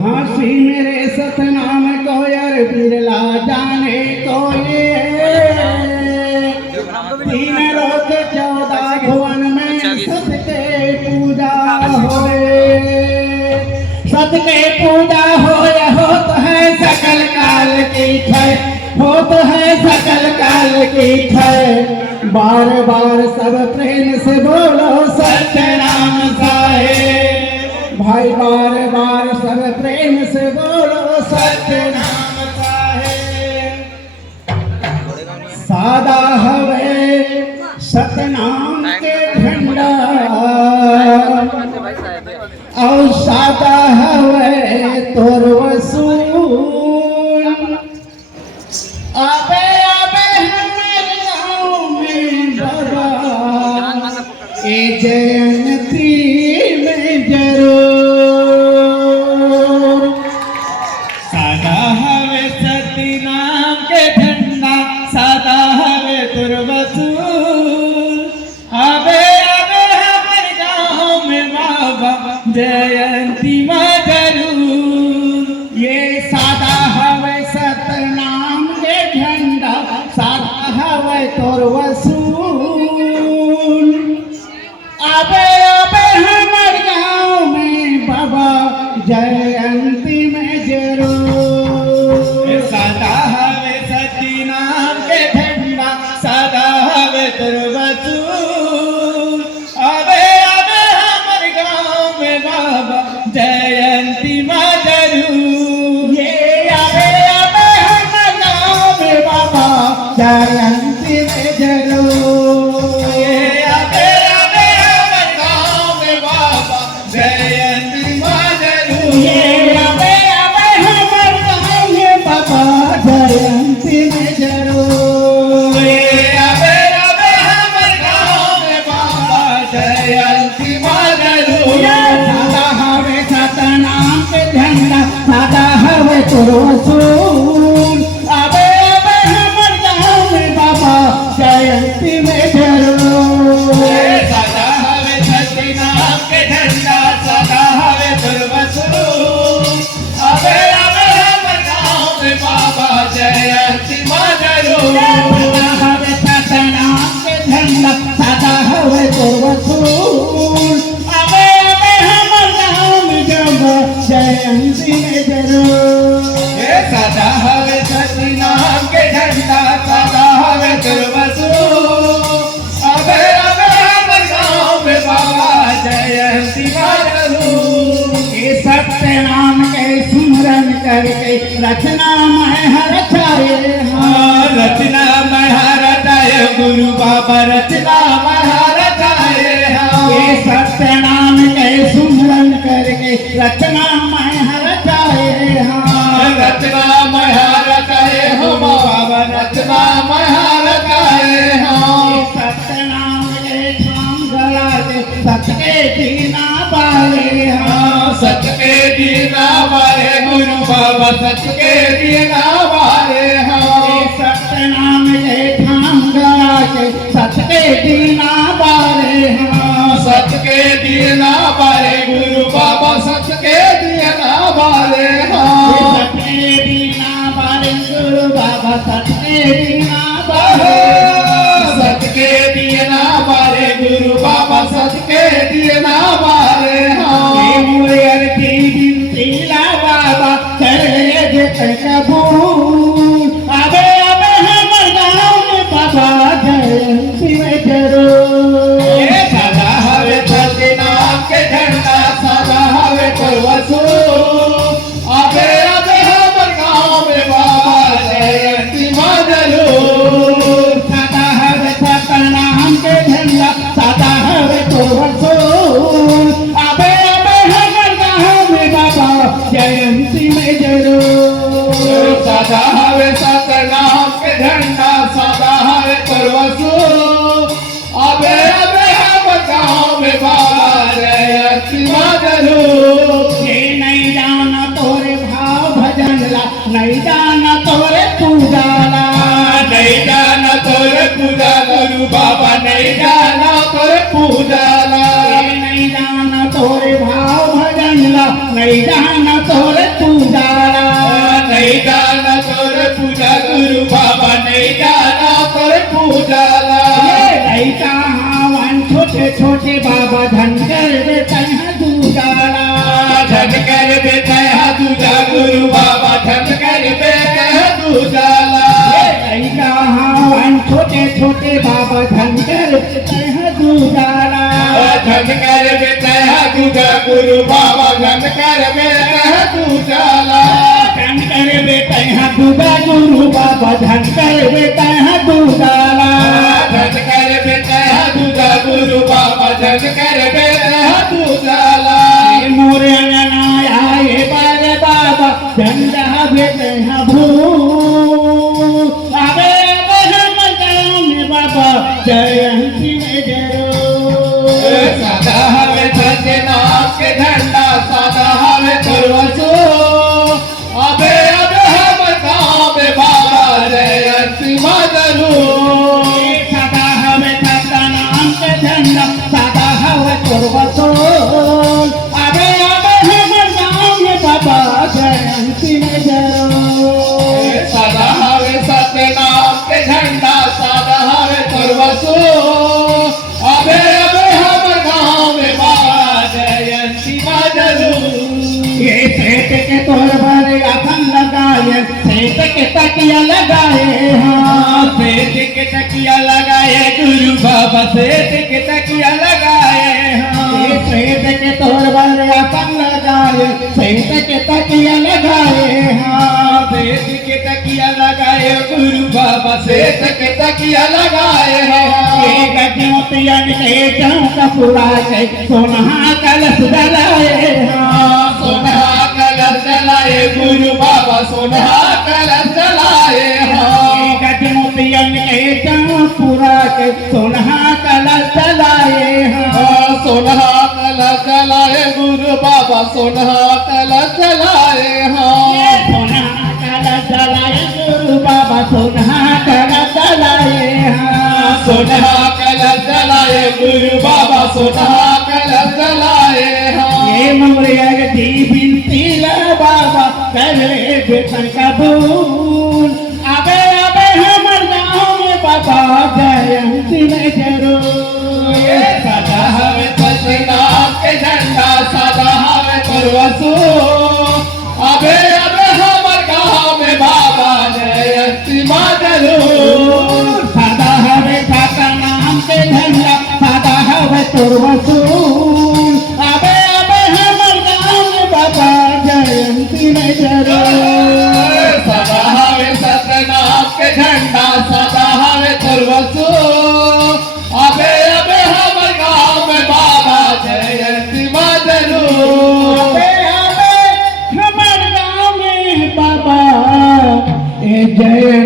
हासी मेरे सतनाम को यार बिरला जाने को ये 3 रोज 14 भुवन में सत के पूजा होए, सत के पूजा होए होत है सकल काल की क्षय, होत है सकल काल की क्षय। बार बार सब प्रेम से बोलो सत्य नाम साहेब भाई, बार बार सब प्रेम से बोलो सत्य नाम साहेब। सादा हवे सतनाम के झंडा और सादा हवे तोर वसूल। आबे आबे हमारे गाँव में बाबा ए जयंती में जरूर। सादा हवे सती नाम के झंडा, सादा हवे तोर वसूल। आबे आबे हमारे गाँव में बाबा जयंती में जरूर। ये सादा हवे सतनाम के झंडा, सादा हवे तोर वसूल। आबे आबे हमारे गाँव में बाबा जयंती में जरूर। सादा हवे सती नाम के झंडा, सादा हवे तोर वसूल। आबे आबे हमारे गाँव में बाबा जयंती में जरूर। ये आबे आबे हमारे गाँव में बाबा जयंती में जरूर। ये आबे आबे हमारे गाँव में बाबा जयंती में जरूर। ये आबे आबे हमारे गाँव में बाबा जयंती में जरूर। ये आबे आबे हमारे गाँव में बाबा जयंती में जरूर। सादा हवे सतनाम के झंडा, सादा हवे तोर वसूल। आबे आबे हमारे गाँव में बाबा जयंती में जरूर। सादा हवे सती नाम के झंडा, सादा हवे तोर वसूल। आबे आबे हमारे गाँव में बाबा जयंती में जरूर। सादा हवे सतनाम के झंडा, सादा हवे तोर वसूल। आबे आबे हमारे गाँव में बाबा जयंती में जरूर। सादा हवे सती नाम के झंडा, सादा हवे तोर वसूल। आबे आबे हमारे गाँव में बाबा जयंती में जरूर। ये सत्य नाम के सुमरन करके रचना में हर रचाए, हाँ रचना में हर रचाए गुरु बाबा रचना में हर रचाए। हाँ ये सत्य नाम के सुमरन करके रचना में हर रचाए। हाँ रचना में हर रचाए हो बाबा रचना में हर रचाए। हाँ सत्य नाम के ठाम गला के सत्य के दीना बारे। हाँ सत्य के दीना बारे गुरु बाबा सत्य के दीना बारे। हाँ सत्य नाम के ठाम गला के सत्य के दीना बारे। हाँ सत्य के दीना बारे गुरु बाबा सत्य के दीना बारे। हाँ सत्य के दीना बारे गुरु बाबा सत्य के दीना बारे। सत्य के दीना बारे गुरु बाबा सत्य के दीना बारे। हाँ मुरयर की गिनती ला बाबा करे जे कबूल। आबे आबे हमारे गाँव में बाबा जयंती में जरूर। ये सादा हवे सती नाम के झंडा, सादा हवे तोर वसूल। आबे आबे हमारे गाँव में बाबा जयंती में जरूर। सादा हवे सतनाम के झंडा, सादा हवे तोर वसूल। आबे आबे हमारे गाँव में बाबा जयंती में जरूर। सादा हवे सतनाम के झंडा, सादा हवे तोर वसूल। आबे आबे हमारे गाँव में बाबा जयंती में जरूर। ये नहीं जाना तोरे भाव भजन ला, नहीं जाना तोरे पूजा ला, नहीं जाना तोरे पूजा गुरु बाबा नहीं जाना तोरे पूजा ला। नहीं जाना तोरे भाव भजन ला, नहीं जाना तोरे गुरु बाबा धनकर बेटा तू जाला धनकर बेटा है दूधा गुरु बाबा धनकर बेटा है दूधाला धनकर बेटा है दूधा गुरु बाबा धनकर बेटा है दूधाला मोरे आया ये बारे बाबा झंडा बेटे हैं भू आवे हम गाँव में बाबा जयंती में जरो सदा हवे सत्यनाथ के झंडा सदा हवे तुरवसो अबे अबे हम गाँव में बाबा जयंती मजरू सदा हवे सत्यनाथ के झंडा सदा हवे तुरवसो अबे अबे हम गाँव में बाबा जयंती में जरो सदा हवे सत्यनाथ के झंडा सदा हवे तुरवसो अबे अबे हम गाँव में बाबा जयंती मजरू ये सेठ के तोर भरे आसन लगाए सेठ के तकिया लगाए हाँ सेठ के तकिया लगाए गुरु बाबा सेठ के तकिया लगाए हाँ ये सेठ के तोर भरे आसन लगाए सेठ के तकिया लगाए हाँ सेठ के तकिया लगाए गुरु बाबा सेठ के तकिया लगाए हाँ ये गजमतिया के चौका पूरा के सोना कलश जलाए हाँ सोना कलश जलाए गुरु बाबा सोना कलश जलाए हाँ गजमतिया के चौका पूरा के सोना कलश जलाए हाँ सोना कलश जलाए गुरु बाबा सोना कलश जलाए हाँ सोना कलश जलाए गुरु बाबा सोना कलश जलाए हाँ सोना कलश जलाए गुरु बाबा सोना कलश जलाए हाँ ये मोरिया दी बिनती ला बाबा कर ले बेटा कबूल अबे अबे हमर गाँव में बाबा जयंती में जरूर सदा हवे सत्यनाथ के झंडा सदा हवे तुरवसो अबे अबे हमर गाँव में बाबा जयंती में जरूर सदा हवे सत्यनाथ के झंडा सदा हवे तुरवसो अबे अबे हमर गाँव में बाबा जयंती में जरूर सदा हवे सत्यनाथ के झंडा सदा हवे तुरवसो अबे अबे हमर गाँव में बाबा जयंती में जरूर अबे अबे हमर गाँव में बाबा जय